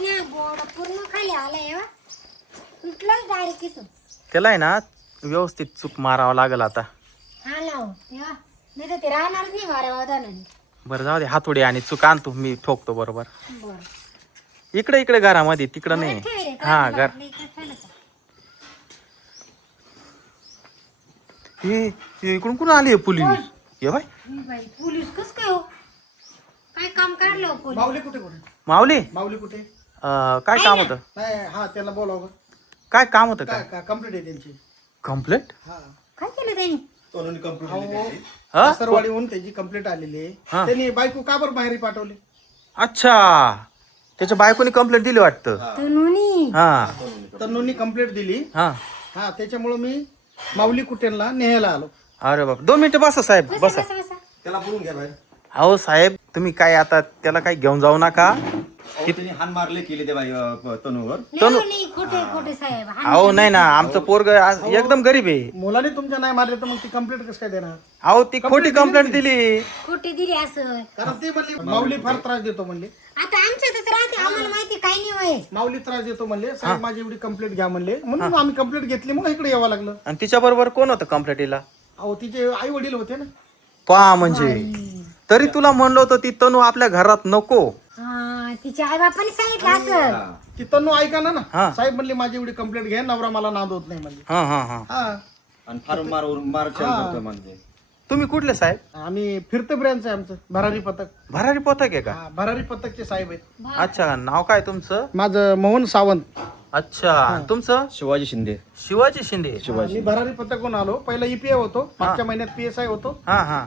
ना बोर्ड पूर्ण खाली आलाय हो. तुटलं डायरेक्ट इथून. त्याला आहे ना व्यवस्थित चूक मारावं लागेल आता. हा ना हो. तेव्हा नाही तर ते राहणारच नाही वाऱ्या वादळाने. बरं जाऊ दे, हातोडी आणि चूक आणतो मी, ठोकतो बरोबर. बरं. इकडे इकडे घरामध्ये, तिकडं नाही. घरात ठेव रे, हा काय घर. आपल्या इकडे ठेवलं का? हे इकडून कुठून आली पोलीस? ये बाय ही बाई पोलीस कस काय हो? काय काम काढलं हो पोलीस? माऊली कुठे कुठे माऊली, माऊली कुठे काय काम होतं? नाही हा त्याला बोलावं काय काम होतं? काय काय काय कंप्लीट आहे त्यांची कंप्लेंट? हा काय केलं त्यांनी? हा सरवाडीहून त्याची कंप्लीट आलेली आहे. हा. त्यांनी बायको का बरं बाहेर पाठवली? अच्छा, त्याच्या बायकोनी कंप्लेंट दिली वाटतं. तनुनी. हा तन्नूंनी कंप्लीट दिली. हा. हा त्याच्यामुळे मी माऊली कुटेनला न्यायला आलो. अरे बाप, 2 मिनिटं बसा साहेब, बसा बसा. बसा बसा. त्याला बोलून घ्या बाहेर. अहो साहेब, तुम्ही काय आता त्याला काही घेऊन जाऊ नका. त्यांनी हान मारले केले ते बाई तनूवर. नाही खोटे खोटे साहेब. अहो नाही ना, आमचं पोरग एकदम गरीब आहे. मुलाने तुमच्या नाही मारले तर मग ती कंप्लीट कसं काय देणार? अहो ती खोटी कंप्लेंट दिली. खोटे दिली असं. कारण ते म्हणले माऊली फार त्रास देतो म्हणले. आता आमच्यातच राहते, आम्हाला माहिती काही नाही होय. माऊली त्रास देतो म्हणले. साहेब माझी एवढी कंप्लीट घ्या म्हणले, म्हणून आम्ही कंप्लीट घेतली. मग इकडे यावं लागलं. आणि तिच्या बरोबर कोण होतं कंप्लेंटीला? अहो तिचे आई वडील होते ना. पहा म्हणजे, तरी तुला म्हणलं होतं ती तनू आपल्या घरात नको. हा तिच्या आई बापाने सांगितलं असं. ती तन्नू ऐका ना हा. साहेब म्हणले माझी एवढी कंप्लीट घ्या, नवरा मला नाद होत नाही म्हणले. हा हा हा. हा आणि फार मार करतोय म्हणजे. तुम्ही कुठले साहेब? आम्ही फिरते ब्रँच आहे आमचं, भरारी पथक. भरारी पथक आहे का? हा, भरारी पथकचे साहेब आहेत. अच्छा, नाव काय तुमचं? माझं मोहन सावंत. अच्छा, तुमचं? शिवाजी शिंदे. शिवाजी शिंदे. मी भरारी पथकहून आलो. पहिला ईपीआय होतो, मागच्या महिन्यात PSI होतो. हा हा.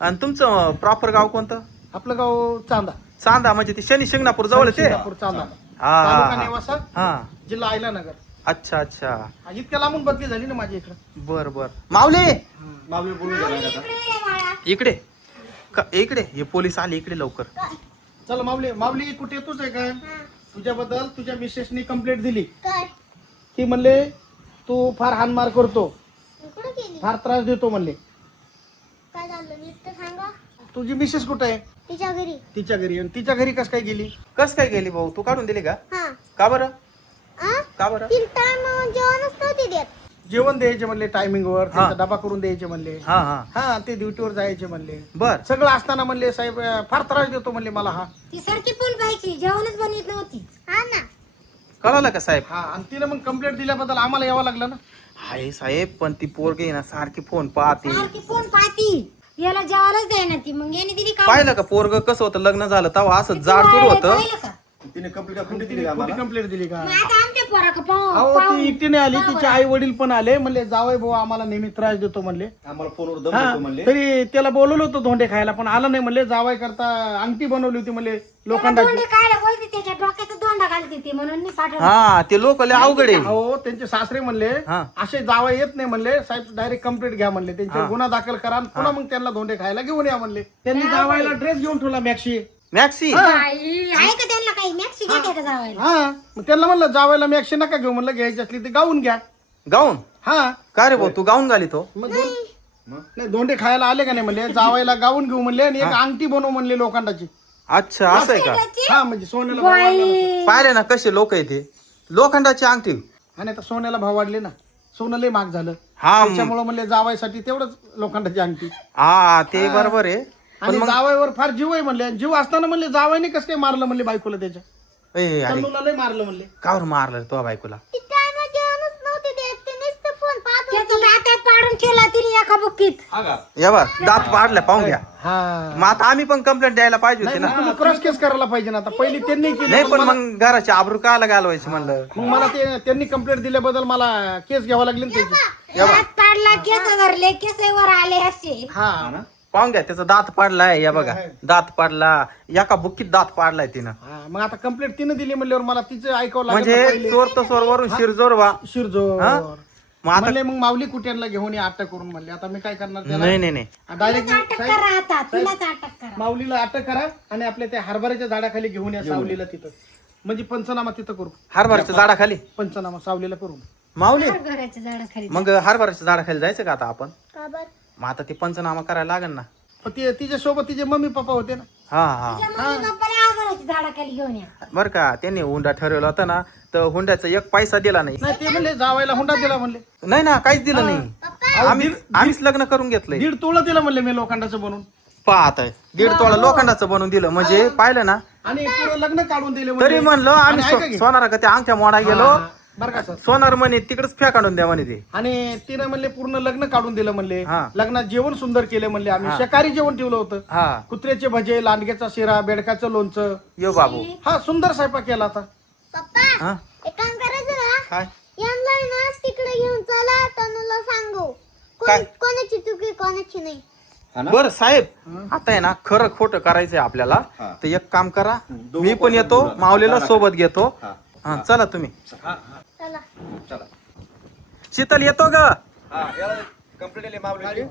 आणि तुमचं प्रॉपर गाव कोणतं? आपलं गाव चांदा. चांदा म्हणजे ते शनी शिंगणापूर जवळ ते? सिंगापूर चांदा. हा तालुका हा नेवासा, हा. जिल्हा आयलानगर. अच्छा अच्छा. इतक्या लांबून बदली झाली ना माझी इकडं. बर बर. माऊली माऊली बोलून घ्या बाहेर आता. इकडे ये बाळा. इकडे इकडे हे पोलीस आले इकडे लवकर. चल माऊली, माऊली कुठे येतोच आहे का? तुझ्याबद्दल तुझ्या मिसेसनी कंप्लेंट दिली. काय? ती म्हणले तू फार हानमार करतो, कुठे गेली? फार त्रास देतो म्हणले. काय झालं नीट तर सांगा. तुझी मिसेस कुठे आहे? तिच्या घरी. तिच्या घरी. आणि तिच्या घरी कस काय गेली? कस काय गेली भाऊ? तू काढून दिली का? हा. का बरं? आ? का बरं? तीन टाइम जेवणच नव्हती देत. जेवण द्यायचे म्हणले टायमिंग वर, हा. त्यांचा डबा करून द्यायचे म्हणले. हा हा. हा ते ड्युटीवर जायचे म्हणले. बर. सगळं असताना म्हणले साहेब फार त्रास देतो म्हणले मला हा. ती सारखी फोन पाहायची, जेवणच बनवत नव्हती. हा ना. कळालं का साहेब? हा आणि तिने मग कंप्लेंट दिल्याबद्दल आम्हाला यावं लागलं ना. हाय साहेब, पण ती पोरगी आहे ना सारखी फोन पाहते. सारखी फोन पाहती. याला जेवायलाच द्यायना ती. मग याने दिली का? पाहिलं का पोरग कसं होतं? लग्न झालं तेव्हा असं जाड सुरू होतं. पाहिलं का? तिने कंप्लीट तिने दिली खोटी आम्हाला. कंप्लेंट दिली का? मग आता आमच्या पोराक अहो ती एकटीने आली, तिचे आई वडील पण आले. म्हणले जावई भाऊ आम्हाला नेहमी त्रास देतो म्हणले. आम्हाला फोनवर दम हा देतो म्हणले. तरी त्याला बोलवलं होतं धोंडे खायला, पण आला नाही म्हणले. जावाय करता अंगठी बनवली होती म्हणले लोखंडाची. दोंडे काढला बोलते, त्याच्या डोक्यात दोंडा घालते ती, म्हणून नाही पाठवलं. हा ते लोक लय अवघड आहे. अहो त्यांचे सासरे म्हणले हा. असे जावई येत नाही म्हणले. साहेब डायरेक्ट कंप्लेंट घ्या म्हणले, त्यांचे गुन्हा दाखल करा आणि पुन्हा मग त्यांना धोंडे खायला घेऊन या म्हणले. त्यांनी जावायला ड्रेस घेऊन ठेवला मॅक्सी. मॅक्सी. आई, आहे का त्यांना काही मॅक्सी घेते का जावायला? हा मग त्यांना म्हणलं जावायला मॅक्सी नका घेऊ म्हणलं, घ्यायची असली ती गाऊन घ्या. गाऊन? हा का रे भाऊ, तू गाऊन घाली तो? मग नाही धोंडे खायला आले का नाही म्हणले, जावायला गाऊन घेऊ म्हणले आणि एक अंगठी बनव म्हणले लोखंडाची. अच्छा, असं आहे का? हा म्हणजे सोन्याला भाव वाढला. पाहिले ना कसे लोक आहे ते. लोखंडाची अंगठी. आणि आता सोन्याला भाव वाढले ना, सोनं लय महाग झालं. हा त्याच्यामुळे म्हणले जावायसाठी तेवढंच लोखंडाची अंगठी. हा ते बरोबर आहे. आणि जावायवर फार जीव आहे म्हणले. आणि जीव असताना म्हणले जावायने कसं काय मारलं म्हणले बायकोला त्याच्या. ए, अरे तन्नूला लय मारलं म्हणले. कावर मारलं तो बायकोला? त्याचं दातात पाडून ठेवला तिने एका बुक्कीत. हा का? या बा, दात पाडल्या पाहून घ्या. हा मग आता आम्ही पण कंप्लेंट द्यायला पाहिजे होती नाही, ना. मग तुम्ही क्रॉस केस करायला पाहिजे ना. आता पहिली त्यांनी केली. नाही पण मग घराची आबरू काला घालवायची म्हणलं. मग मला ते त्यांनी कंप्लेंट दिल्याबद्दल मला केस घ्यावा लागली ना त्याची. दात पाडला, केस धरले, केस वर आले असे. हा ना? पाहून घ्या, त्याचा दात पाडलाय. या बघा, दात पाडला. एका बुक्कीत दात पाडलाय तिनं. हा, मग आता कंप्लेंट तिने दिली म्हणल्यावर मला तिचं ऐकावं लागलं म्हणजे पहिले. चोर तर चोर वरून शिरजोर वा. शिरजोर मग आता म्हणले मग माऊली कुट्यांना घेऊन या अटक करून म्हणले. आता मी काय करणार त्याला? नाही नाही नाही. डायरेक्ट अटक करा आता, तुलाच अटक करा. माऊलीला अटक करा आणि आपल्या त्या हरभऱ्याच्या झाडाखाली घेऊन या सावलीला तिथं. म्हणजे पंचनामा तिथं करू. हरभऱ्याच्या झाडाखाली पंचनामा सावलीला करू. माऊली. घराच्या झाडाखाली. मग हरभऱ्याच्या झाडाखाली जायचं का आता आपण? का बर? मग आता ते पंचनामा करायला लागेल ना. पण तिच्या सोबत तिचे मम्मी पप्पा होते ना. हा हा. मम्मी पप्पाला आवडायचं झाडाखाली घेऊन या. बर का त्यांनी हुंडा ठरवला होता ना, तर हुंड्याचा एक पैसा दिला नाही. नाही ते म्हणले जावायला हुंडा दिला म्हणले, नाही ना, काहीच दिलं नाही. आम्हीच लग्न करून घेतलंय. 1.5 तोळा दिला म्हणले मी लोखंडाचं बनवून, पाहत आहे 1.5 तोळा लोखंडाचं बनवून दिलं म्हणजे पाहिलं ना. आणि पुरं लग्न काढून दिले तरी म्हणलं आणि ऐका आम्ही की, सोनारा का त्या अंगठ्या मोडा गेलो. हा, बरं का सर. सोनार म्हणे तिकडेच फेकाडून द्या म्हणे ते. आणि तिने म्हणले पूर्ण लग्न काढून दिलं म्हणले, हा. लग्नात जेवण सुंदर केले म्हणले, आम्ही शाकाहारी जेवण ठेवलं होतं, हा कुत्र्याचे भजे, लांडग्याचा शिरा, बेडकाचं लोणचं, यो बाबू. हा सुंदर स्वयंपाक केला होता. पप्पा हा एक काम करायचं ना, काय यांना ना तिकडे घेऊन चला, त्यांना सांगू काय? कोणाची चुकी कोणाची नाही. हा ना? बर साहेब, आता आहे ना खरं खोटं करायचंय आपल्याला. हा. तर एक काम करा, दोघं मी पण येतो, पण माऊलीला चला. सोबत घेतो. हा. हा चला तुम्ही. चला चला शीतल येतो ग. हा याला कंप्लीट मावली